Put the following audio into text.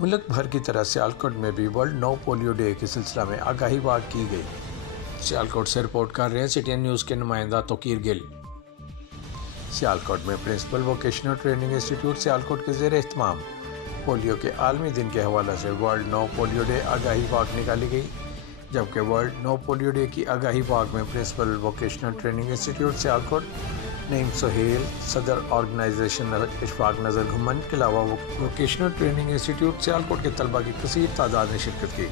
मुल्क भर की तरह सियालकोट में भी वर्ल्ड नो पोलियो डे के सिलसिला में आगाही वाक की गई। सियालकोट से रिपोर्ट कर रहे हैं सिटीएन न्यूज़ के नुमाइंदा तोकीर गिल। सियालकोट में principal vocational training institute Sialkot के ज़ेर एहतमाम पोलियो के आलमी दिन के हवाले से वर्ल्ड नो पोलियो डे आगाही वाक निकाली गई, जबकि वर्ल्ड नो पोलियो डे की आगाही वाक में principal vocational training institute Sialkot, Naeem Suhail, सदर ऑर्गेनाइजेशन इशफाक नज़र घुमन के अलावा वोकेशनल ट्रेनिंग इंस्टीट्यूट सियालकोट के तलबा की कसीर तादाद ने शिरकत की।